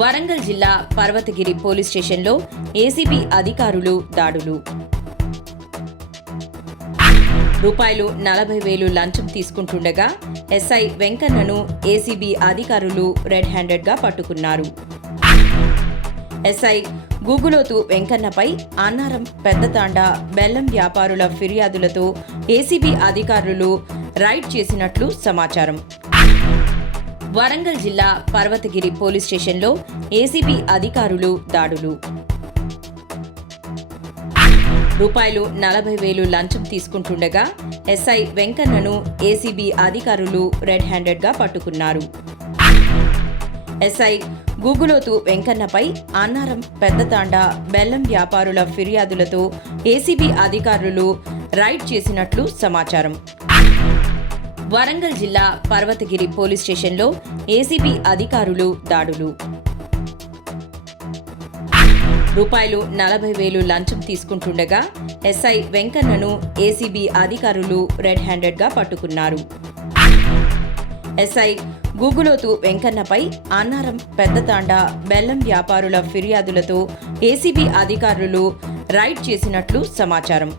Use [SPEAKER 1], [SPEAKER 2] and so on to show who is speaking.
[SPEAKER 1] వరంగల్ జిల్లా పర్వతగిరి పోలీస్ స్టేషన్లో ఏసీబీ అధికారులు దాడులు. రూపాయలు నలభై వేలు లంచం తీసుకుంటుండగా ఎస్ఐ వెంకన్నను ఏసీబీ అధికారులు రెడ్ హ్యాండెడ్గా పట్టుకున్నారు. ఎస్ఐ గూగులోతు వెంకన్నపై అన్నారం పెద్దతాండ బెల్లం వ్యాపారుల ఫిర్యాదులతో ఏసీబీ అధికారులు రైడ్ చేసినట్లు సమాచారం. వరంగల్ జిల్లా పర్వతగిరి పోలీస్ స్టేషన్లో ఏసీబీ అధికారులు దాడులు. రూపాయలు నలభై వేలు లంచం తీసుకుంటుండగా ఎస్ఐ వెంకన్నను ఏసీబీ అధికారులు రెడ్ హ్యాండెడ్గా పట్టుకున్నారు. ఎస్ఐ గూగులోతు వెంకన్నపై అన్నారం పెద్దతాండ బెల్లం వ్యాపారుల ఫిర్యాదులతో ఏసీబీ అధికారులు రైడ్ చేసినట్లు సమాచారం. వరంగల్ జిల్లా పర్వతగిరి పోలీస్ స్టేషన్లో ఏసీబీ అధికారులు దాడులు. రూపాయలు నలభై వేలు లంచం తీసుకుంటుండగా ఎస్ఐ వెంకన్నను ఏసీబీ అధికారులు రెడ్ హ్యాండెడ్గా పట్టుకున్నారు. ఎస్ఐ గూగులోతు వెంకన్నపై అన్నారం పెద్దతాండ బెల్లం వ్యాపారుల ఫిర్యాదులతో ఏసీబీ అధికారులు రైడ్ చేసినట్లు సమాచారం.